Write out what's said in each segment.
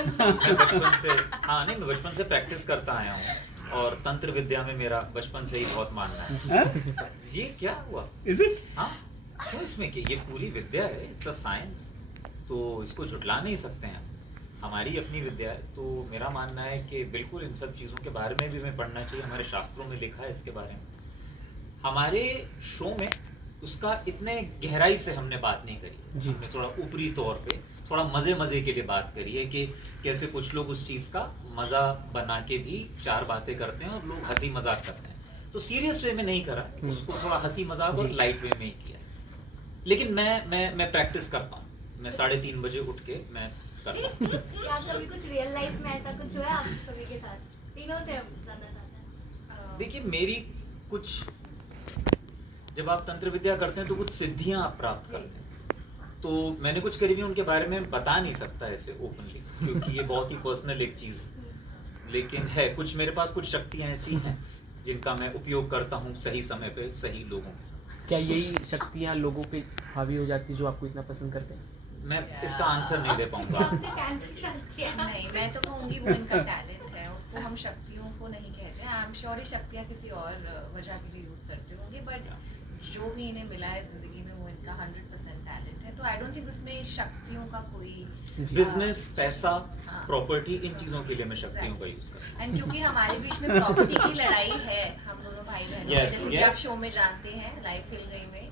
मैं बचपन से, हाँ नहीं, मैं बचपन से प्रैक्टिस करता आया हूँ और तंत्र विद्या में मेरा बचपन से ही बहुत मानना है। ये क्या हुआ? Is it? हाँ, क्यों इसमें कि ये पूरी विद्या है, इट्स अ साइंस, तो इसको झुटला नहीं सकते हैं। हमारी अपनी विद्या है, तो मेरा मानना है कि बिल्कुल इन सब चीज़ों के बारे में भी हमें पढ़ना चाहिए। हमारे शास्त्रों में लिखा है इसके बारे में। हमारे शो में उसका इतने गहराई से हमने बात नहीं करी, हमने थोड़ा ऊपरी तौर पे थोड़ा मज़े के लिए बात करी है कि कैसे कुछ लोग उस चीज़ का मज़ा बना के भी चार बातें करते हैं और लोग हंसी मजाक करते हैं। तो सीरियस वे में नहीं करा, उसको थोड़ा हंसी मजाक और लाइट वे में ही किया। लेकिन मैं प्रैक्टिस करता हूँ, मैं 3:30 बजे उठ के मैं करता हूँ। क्या कभी कुछ रियल लाइफ में ऐसा कुछ हुआ है आप सभी के साथ? तीनों से हम जानना चाहते हैं। देखिए, मेरी कुछ, जब आप तंत्र विद्या करते हैं तो कुछ सिद्धियां आप प्राप्त करते हैं, तो मैंने कुछ करी हुई उनके बारे में बता नहीं सकता ऐसे ओपनली, क्योंकि ये बहुत ही पर्सनल एक चीज़ है। लेकिन है कुछ मेरे पास कुछ शक्तियां ऐसी हैं जिनका मैं उपयोग करता हूँ सही समय पे सही लोगों के साथ। क्या यही शक्तियाँ लोगों पे हावी हो जाती है जो आपको इतना पसंद करते हैं? मैं इसका आंसर नहीं दे पाऊंगा। आपने कैंसिल कर दिया। नहीं, मैं तो कहूँगी वो इनका टैलेंट है, उसको हम शक्तियों को नहीं कहते। आई एम श्योर ये शक्तियाँ किसी और वजह के लिए यूज़ करते होंगे, बट जो भी इन्हें मिला है ज़िंदगी में वो इनका 100% टैलेंट है। तो आई डोंट थिंक उसमें शक्तियों का कोई बिजनेस, पैसा, हाँ। प्रॉपर्टी, इन चीज़ों के लिए मैं शक्तियों का यूज़ करता हूँ। एंड क्योंकि हमारे बीच में प्रॉपर्टी की लड़ाई है, हम दोनों भाई बहनों Yes, जैसे कि yes. आप शो में जानते हैं, लाइफ हिल गई में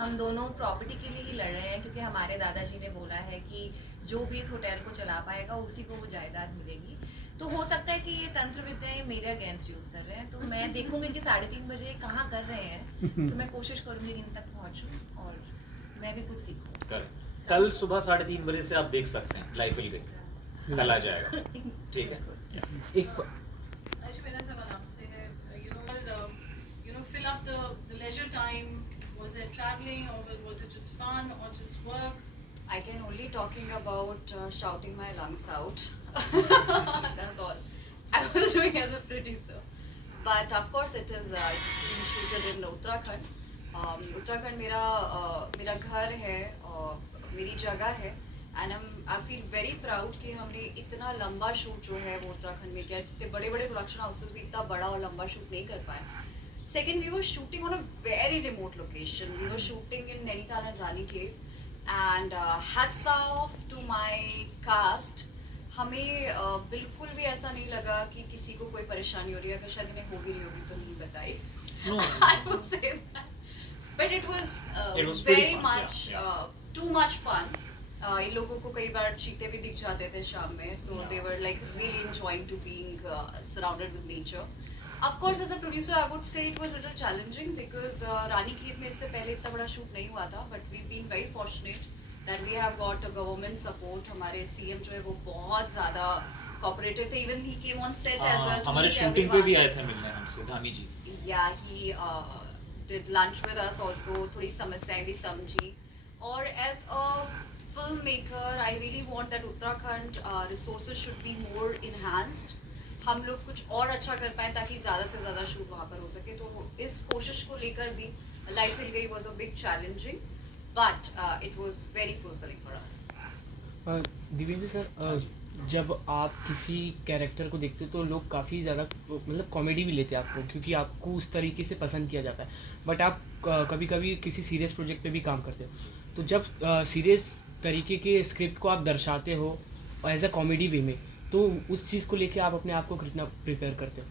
हम दोनों प्रॉपर्टी के लिए ही लड़ रहे हैं, क्योंकि हमारे दादाजी ने बोला है कि जो भी इस होटल को चला पाएगा उसी को वो जायदाद मिलेगी। तो हो सकता है कि ये तंत्र विद्याएं मेरे अगेंस्ट यूज कर रहे हैं, तो मैं देखूंगी कि 3:30 बजे कहाँ कर रहे हैं, तो मैं कोशिश करूंगी इन तक पहुंचूं और मैं भी कुछ सीखूं। कल सुबह 3:30 बजे से आप देख सकते हैं लाइफ हिल गई, कल आ जाएगा, ठीक है। एक मेरा सवाल आपसे है, fill up the leisure time. Was it traveling or was it just fun or just work? I can only talking about shouting my lungs out. That's all I was doing as a producer. But of course it is being shooted in Uttarakhand. Uttarakhand मेरा घर है, मेरी जगह है, and I feel very proud कि हमने इतना लंबा शूट जो है वो उत्तराखंड में किया। इतने बड़े प्रोडक्शन हाउसेस भी इतना बड़ा और लंबा शूट नहीं कर पाए। Second, we were shooting on a very remote location. We were shooting in Nainital and Ranikhet, and hats off to my cast. हमें बिल्कुल भी ऐसा नहीं लगा कि किसी को कोई परेशानी हो रही है। अगर शायद इन्हें हो भी रही होगी तो नहीं बताई। I would say that, but it was very fun, much yeah. Too much fun. इन लोगों को कई बार चीते भी दिख जाते थे शाम में, so they were like really enjoying to being surrounded with nature. Of course, as a producer, I would say it was a little challenging because Ranikhet में इससे पहले इतना बड़ा शूट नहीं हुआ था, but we've been very fortunate that we have got a government support. हमारे CM जो है वो बहुत ज़्यादा cooperative थे, even he came on set as well. हमारे शूटिंग पे भी आए थे मिलने हमसे, धामी जी। Yeah, he did lunch with us also. थोड़ी समस्याएं भी समझी। और as a filmmaker, I really want that Uttarakhand resources should be more enhanced. हम लोग कुछ और अच्छा कर पाए ताकि ज़्यादा से ज़्यादा शूट वहाँ पर हो सके। तो इस कोशिश को लेकर भी लाइफ हिल गई was a big challenging, but it was very fulfilling for us. Divyendra sir, जब आप किसी कैरेक्टर को देखते हो तो लोग काफ़ी ज़्यादा मतलब कॉमेडी भी लेते हैं आपको, क्योंकि आपको उस तरीके से पसंद किया जाता है। बट आप कभी कभी किसी सीरियस प्रोजेक्ट पे भी काम करते हो, तो जब सीरियस तरीके के स्क्रिप्ट को आप दर्शाते हो एज अ कॉमेडी वे में, तो उस चीज़ को लेके आप अपने आप को कितना प्रिपेयर करते हो?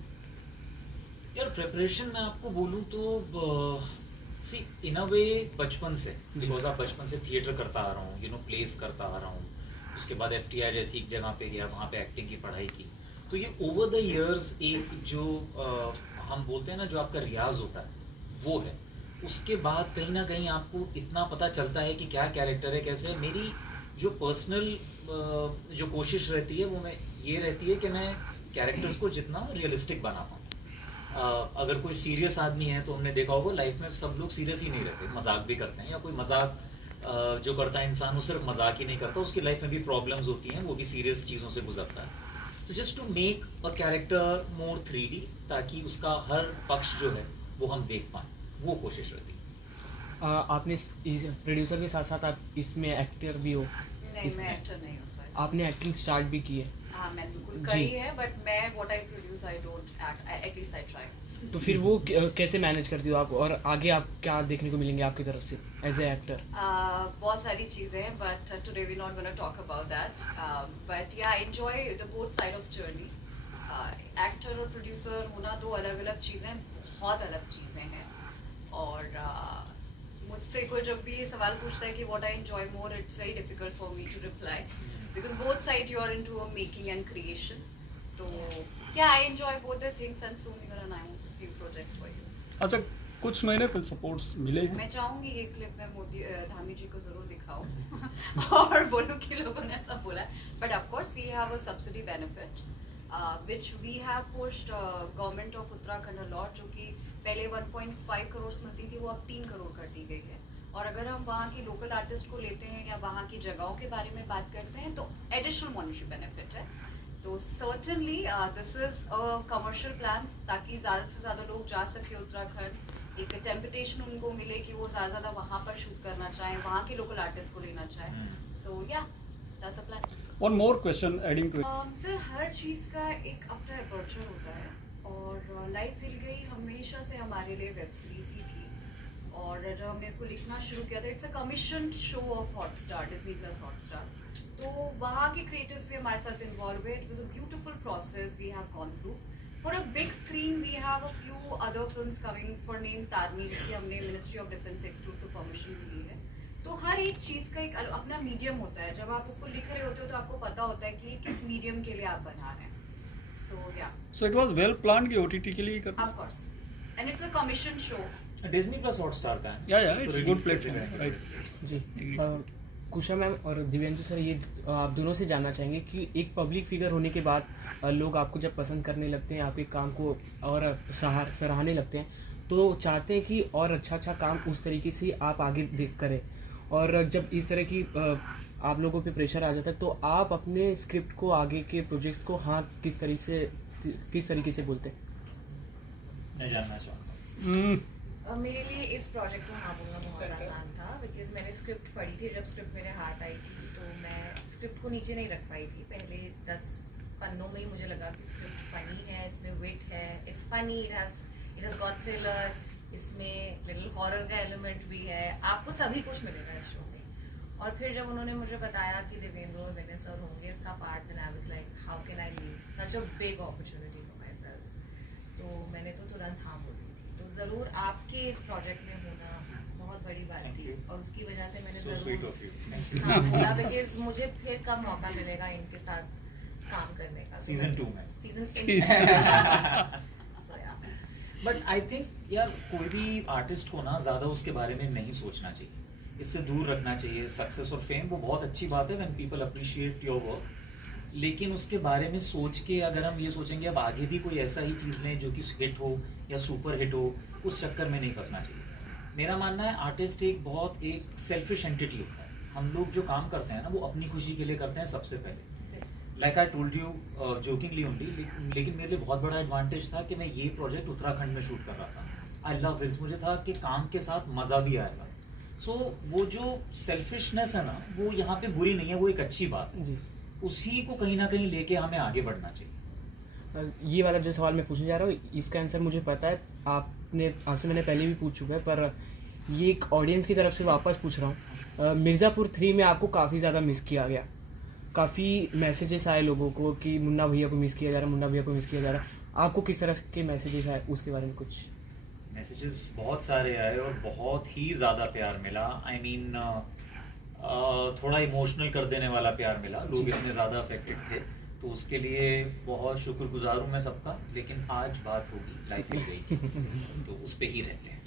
यार प्रिपरेशन मैं आपको बोलूँ तो सी इन अ वे बचपन से, बिकॉज आप बचपन से थिएटर करता आ रहा हूँ, प्लेस करता आ रहा हूँ। उसके बाद FTI जैसी एक जगह पे गया, वहाँ पे एक्टिंग की पढ़ाई की। तो ये ओवर द इयर्स एक जो हम बोलते हैं ना, जो आपका रियाज होता है वो है। उसके बाद कहीं ना कहीं आपको इतना पता चलता है कि क्या कैरेक्टर है, कैसे है। मेरी जो पर्सनल जो कोशिश रहती है वो ये रहती है कि मैं कैरेक्टर्स को जितना रियलिस्टिक बना पाऊँ। अगर कोई सीरियस आदमी है तो हमने देखा होगा लाइफ में सब लोग सीरियस ही नहीं रहते, मजाक भी करते हैं, या कोई मजाक जो करता है इंसान वो सिर्फ मजाक ही नहीं करता, उसकी लाइफ में भी प्रॉब्लम्स होती हैं, वो भी सीरियस चीज़ों से गुजरता है। तो just to make a character more 3D, ताकि उसका हर पक्ष जो है वो हम देख पाएँ, वो कोशिश रहती है। आपने प्रोड्यूसर के साथ साथ आप इसमें एक्टर भी हो, नहीं, मैं एक्टर नहीं हूँ सर। आपने एक्टिंग स्टार्ट भी की है, हाँ, मैंने बिल्कुल जी। करी है, बट मैं what I produce I don't act, at least I try. तो फिर वो कैसे मैनेज करती हो आप, और आगे आप क्या देखने को मिलेंगे आपकी तरफ से एज ए एक्टर? बहुत सारी चीज़ें हैं, but today we not gonna talk about that, but yeah enjoy the both side of journey. Actor और प्रोड्यूसर होना दो अलग अलग चीज़ें, बहुत अलग चीज़ें हैं। और मुझसे कोई जब भी ये सवाल पूछता है कि what I enjoy more, it's very difficult for me to reply, because both side you are into a making and creation. तो yeah, I enjoy both the things, and soon we're gonna announce few projects for you. अच्छा, कुछ महीने पहले supports मिले हैं। मैं चाहूंगी ये क्लिप में मोदी धामी जी को जरूर दिखाऊं और बोलूं कि लोगों ने ऐसा बोला है, but of course we have a subsidy benefit which we have pushed government of Uttarakhand a lot, जो कि पहले 1.5 करोड़ मिलती थी, वो अब 3 करोड़ कर दी गई है। और अगर हम वहाँ की लोकल आर्टिस्ट को लेते हैं या वहाँ की जगहों के बारे में बात करते हैं तो एडिशनल मॉनिटरी बेनिफिट है। तो certainly this is a commercial plan, ताकि ज़्यादा से ज़्यादा लोग जा सके उत्तराखंड, एक टेम्पटेशन उनको मिले कि वो ज़्यादा वहाँ पर शूट करना चाहें, वहाँ के लोकल आर्टिस्ट को लेना चाहें। So yeah that's a plan. One more question adding to sir, हर चीज़ का एक अपना अपर्चर होता है, और लाइफ हिल गई हमेशा से हमारे लिए वेब सीरीज ही थी। और जब हमने इसको लिखना शुरू किया था, it's a commission show of Hotstar, Disney plus Hotstar. तो वहाँ के क्रिएटिव्स भी हमारे साथ इन्वॉल्व हुए। It was a beautiful process we have gone through. For a big screen we have a few other films coming, for name Tarini, जिसकी हमने ministry of defence exclusive permission भी ली है। तो हर एक चीज़ का एक अपना मीडियम होता है। जब आप उसको लिख रहे होते हो तो आपको पता होता है कि किस मीडियम के लिए आप बना रहे हैं। सो या, so it was well plan कि ओटीटी के लिए करना। Of course, and it's a commission show. Disney plus Hotstar का है। या तो इट्स release गुड कैसे प्लेटफॉर्म, करेंगे? राइट। जी, कुशा मैम और दिव्यांशु सर, ये आप दोनों से जानना चाहेंगे कि एक पब्लिक फिगर होने के बाद लोग आपको जब पसंद करने लगते हैं, आपके काम को और सराहने लगते हैं, तो चाहते हैं कि और अच्छा काम उस तरीके से आप आगे देख करें। और जब इस तरह की आप लोगों पे प्रेशर आ जाता है, तो आप अपने स्क्रिप्ट को, आगे के प्रोजेक्ट्स को हाँ किस तरीके से बोलते हैं? मैं जानना चाहूँगा। मेरे लिए इस प्रोजेक्ट को हाँ बोलना बहुत आसान था, बिकॉज मैंने स्क्रिप्ट पढ़ी थी। जब स्क्रिप्ट मेरे हाथ आई थी तो मैं स्क्रिप्ट को नीचे नहीं रख पाई थी। पहले 10 पन्नों में ही मुझे लगा कि स्क्रिप्ट फनी है, इसमें विट है, it's funny, it has got thriller, इसमें लिटिल हॉरर का एलिमेंट भी है, आपको सभी कुछ मिलेगा इस शो में। और फिर जब उन्होंने मुझे बताया कि देवेंद्र और विनय सर होंगे इसका part, then I was like how can I leave such a big opportunity for myself. तो मैंने तो तुरंत हाँ बोल दी थी। तो ज़रूर आपके इस प्रोजेक्ट में होना बहुत बड़ी बात थी, और उसकी वजह से मैंने ज़रूर हाँ बोला, बिकॉज मुझे फिर कब मौका मिलेगा इनके साथ काम करने का। सीजन 2 में। सीजन बट आई थिंक यार, कोई भी आर्टिस्ट को ना ज़्यादा उसके बारे में नहीं सोचना चाहिए, इससे दूर रखना चाहिए। सक्सेस और फेम वो बहुत अच्छी बात है when people appreciate your work, लेकिन उसके बारे में सोच के अगर हम ये सोचेंगे अब आगे भी कोई ऐसा ही चीज़ लें जो कि हिट हो या सुपर हिट हो, उस चक्कर में नहीं फंसना चाहिए। मेरा मानना है आर्टिस्ट एक सेल्फिश एंटिटी होता है। हम लोग जो काम करते हैं ना, वो अपनी खुशी के लिए करते हैं सबसे पहले। Like I told you jokingly only, लेकिन मेरे लिए बहुत बड़ा एडवांटेज था कि मैं ये प्रोजेक्ट उत्तराखंड में शूट कर रहा था। आई लव हिल्स, मुझे था कि काम के साथ मज़ा भी आएगा। सो वो जो सेल्फिशनेस है ना, वो यहाँ पे बुरी नहीं है, वो एक अच्छी बात है। जी, उसी को कहीं ना कहीं लेके हमें आगे बढ़ना चाहिए। ये वाला जो सवाल मैं पूछने जा रहा हूँ, इसका आंसर मुझे पता है, आपसे मैंने पहले भी पूछ चुका है, पर ये एक ऑडियंस की तरफ से वापस पूछ रहा हूँ। मिर्ज़ापुर 3 में आपको काफ़ी ज़्यादा मिस किया गया, काफ़ी मैसेजेस आए लोगों को कि मुन्ना भैया को मिस किया जा रहा, मुन्ना भैया को मिस किया जा रहा। आपको किस तरह के मैसेजेस आए, उसके बारे में कुछ? मैसेजेस बहुत सारे आए और बहुत ही ज़्यादा प्यार मिला। आई मीन थोड़ा इमोशनल कर देने वाला प्यार मिला। लोग इतने ज़्यादा अफेक्टेड थे, तो उसके लिए बहुत शुक्रगुजार हूँ मैं सबका। लेकिन आज बात होगी, लाइफ मिल गई तो उस पर ही रहते हैं।